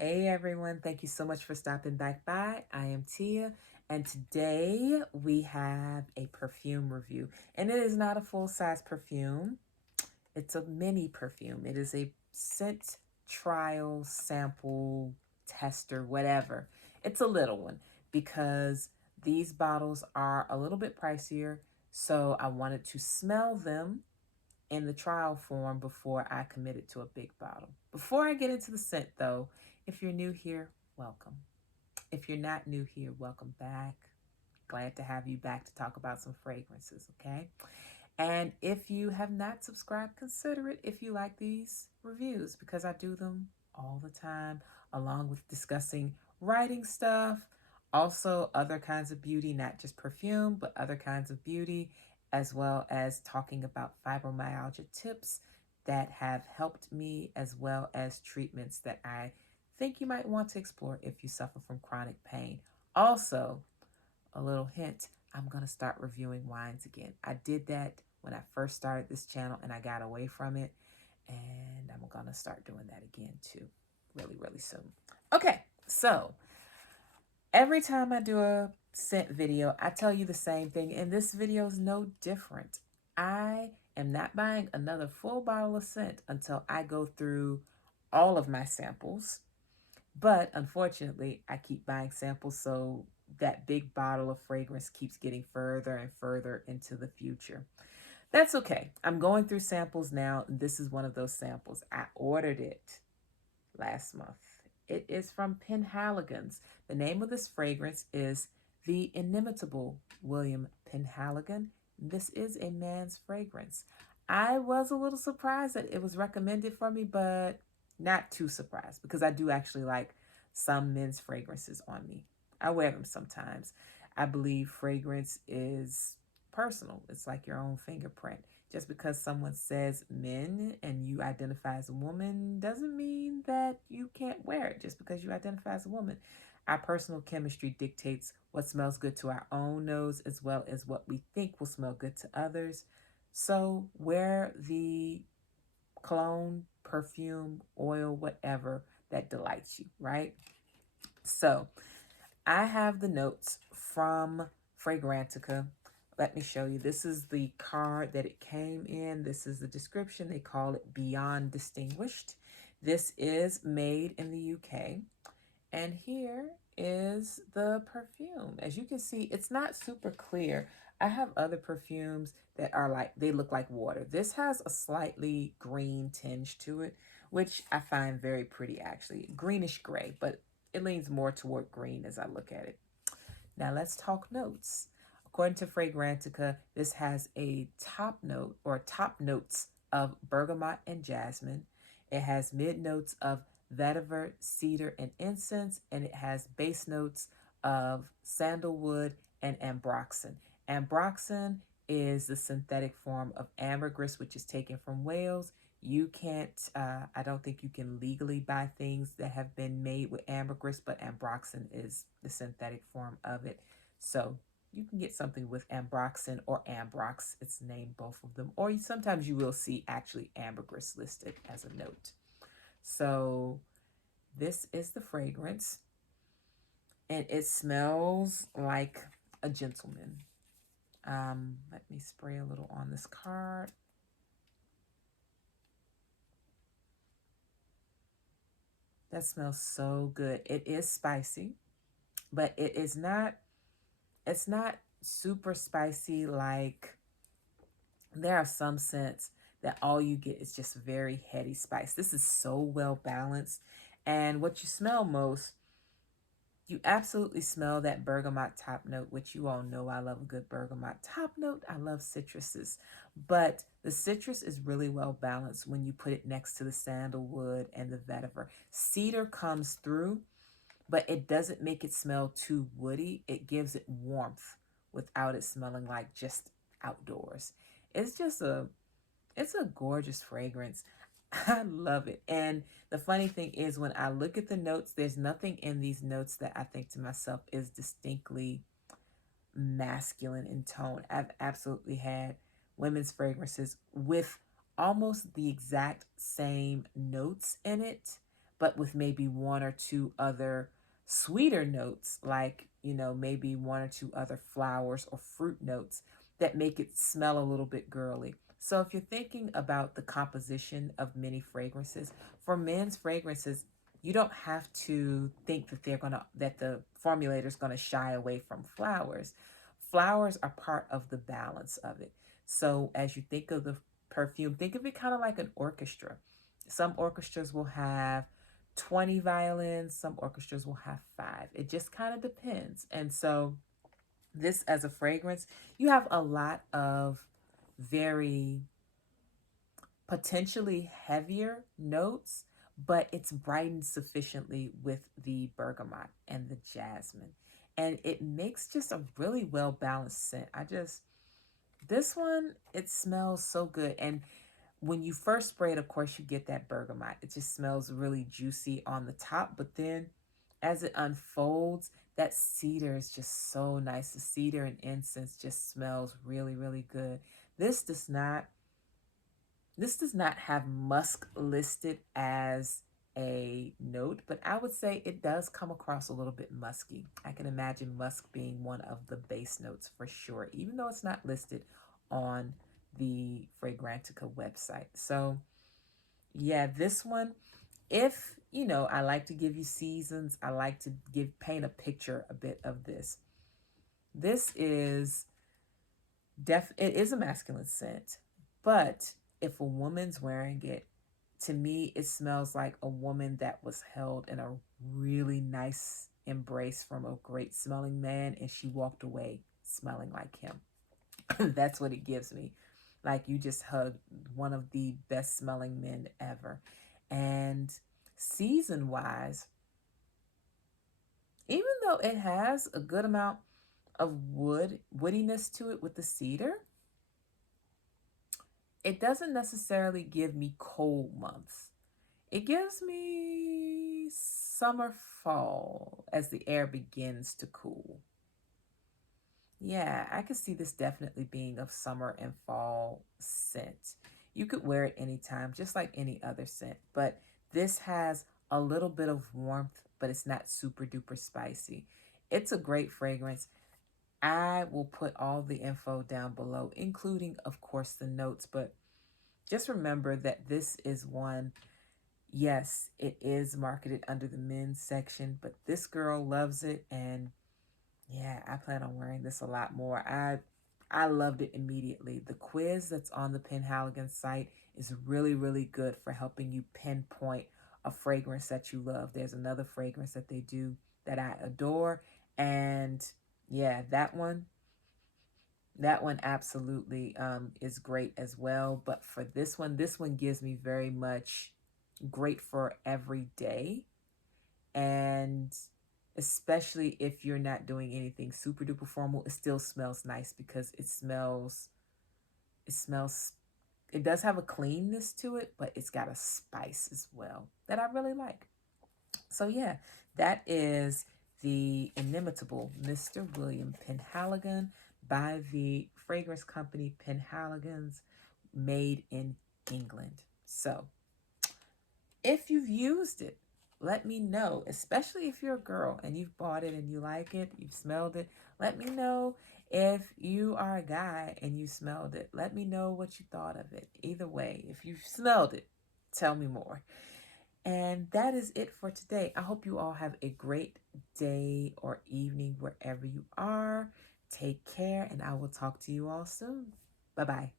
Hey everyone, thank you so much for stopping back by. I am Tia, and today we have a perfume review. And it is not a full-size perfume, it's a mini perfume. It is a scent trial, sample, tester, whatever. It's a little one because these bottles are a little bit pricier, so I wanted to smell them in the trial form before I committed to a big bottle. Before I get into the scent though, if you're new here, welcome. If you're not new here, welcome back. Glad to have you back to talk about some fragrances, okay? And if you have not subscribed, consider it if you like these reviews because I do them all the time, along with discussing writing stuff, also other kinds of beauty, not just perfume, but other kinds of beauty, as well as talking about fibromyalgia tips that have helped me, as well as treatments that I think you might want to explore if you suffer from chronic pain. Also, a little hint, I'm going to start reviewing wines again. I did that when I first started this channel and I got away from it. And I'm going to start doing that again too, really, really soon. Okay, so every time I do a scent video, I tell you the same thing, and this video is no different. I am not buying another full bottle of scent until I go through all of my samples. But unfortunately, I keep buying samples, so that big bottle of fragrance keeps getting further and further into the future. That's okay. I'm going through samples now. This is one of those samples. I ordered it last month. It is from Penhaligon's. The name of this fragrance is the Inimitable William Penhaligon. This is a man's fragrance. I was a little surprised that it was recommended for me, but not too surprised because I do actually like some men's fragrances on me. I wear them sometimes. I believe fragrance is personal. It's like your own fingerprint. Just because someone says men and you identify as a woman doesn't mean that you can't wear it just because you identify as a woman. Our personal chemistry dictates what smells good to our own nose as well as what we think will smell good to others. So wear the cologne, perfume, oil, whatever that delights you, right? So I have the notes from Fragrantica. Let me show you. This is the card that it came in. This is the description. They call it Beyond Distinguished. This is made in the UK. And here is the perfume. As you can see, it's not super clear. I have other perfumes that are like, they look like water. This has a slightly green tinge to it, which I find very pretty actually. Greenish gray, but it leans more toward green as I look at it. Now let's talk notes. According to Fragrantica, this has a top note or top notes of bergamot and jasmine. It has mid notes of vetiver, cedar, and incense, and it has base notes of sandalwood and ambroxan. Ambroxan is the synthetic form of ambergris, which is taken from Wales. You can't, I don't think you can legally buy things that have been made with ambergris, but ambroxan is the synthetic form of it. So you can get something with ambroxan or ambrox. It's named both of them. Or sometimes you will see actually ambergris listed as a note. So this is the fragrance. And it smells like a gentleman. Let me spray a little on this card. That smells so good. It is spicy, but it's not super spicy. Like there are some scents that all you get is just very heady spice. This is so well balanced. And what you smell most, you absolutely smell that bergamot top note, which you all know I love a good bergamot top note. I love citruses, but the citrus is really well balanced when you put it next to the sandalwood and the vetiver. Cedar comes through, but it doesn't make it smell too woody. It gives it warmth without it smelling like just outdoors. It's a gorgeous fragrance. I love it. And the funny thing is when I look at the notes, there's nothing in these notes that I think to myself is distinctly masculine in tone. I've absolutely had women's fragrances with almost the exact same notes in it, but with maybe one or two other sweeter notes, like, maybe one or two other flowers or fruit notes that make it smell a little bit girly. So if you're thinking about the composition of many fragrances, for men's fragrances, you don't have to think that that the formulator is gonna shy away from flowers. Flowers are part of the balance of it. So as you think of the perfume, think of it kind of like an orchestra. Some orchestras will have 20 violins, some orchestras will have 5. It just kind of depends. And so this as a fragrance, you have a lot of very potentially heavier notes, but it's brightened sufficiently with the bergamot and the jasmine. And it makes just a really well balanced scent. This one, it smells so good. And when you first spray it, of course, you get that bergamot. It just smells really juicy on the top. But then as it unfolds, that cedar is just so nice. The cedar and incense just smells really, really good. This does not have musk listed as a note, but I would say it does come across a little bit musky. I can imagine musk being one of the base notes for sure, even though it's not listed on the Fragrantica website. So yeah, this one, if I like to give you seasons, I like to paint a picture a bit of this. This is it is a masculine scent, but if a woman's wearing it, to me, it smells like a woman that was held in a really nice embrace from a great smelling man, and she walked away smelling like him. That's what it gives me. Like you just hugged one of the best smelling men ever. And season wise, even though it has a good amount of woodiness to it with the cedar, it doesn't necessarily give me cold months. It gives me summer, fall as the air begins to cool. Yeah, I could see this definitely being of summer and fall scent. You could wear it anytime, just like any other scent, but this has a little bit of warmth, but it's not super duper spicy. It's a great fragrance. I will put all the info down below, including, of course, the notes, but just remember that this is one, yes, it is marketed under the men's section, but this girl loves it, and yeah, I plan on wearing this a lot more. I loved it immediately. The quiz that's on the Penhaligon site is really, really good for helping you pinpoint a fragrance that you love. There's another fragrance that they do that I adore, and yeah, that one absolutely is great as well. But for this one gives me very much great for every day. And especially if you're not doing anything super duper formal, it still smells nice because it does have a cleanness to it, but it's got a spice as well that I really like. So yeah, that is the Inimitable Mr. William Penhaligon by the fragrance company Penhaligons, made in England. So if you've used it, let me know, especially if you're a girl and you've bought it and you like it, you've smelled it. Let me know. If you are a guy and you smelled it, let me know what you thought of it. Either way, if you've smelled it, tell me more. And that is it for today. I hope you all have a great day or evening wherever you are. Take care, and I will talk to you all soon. Bye-bye.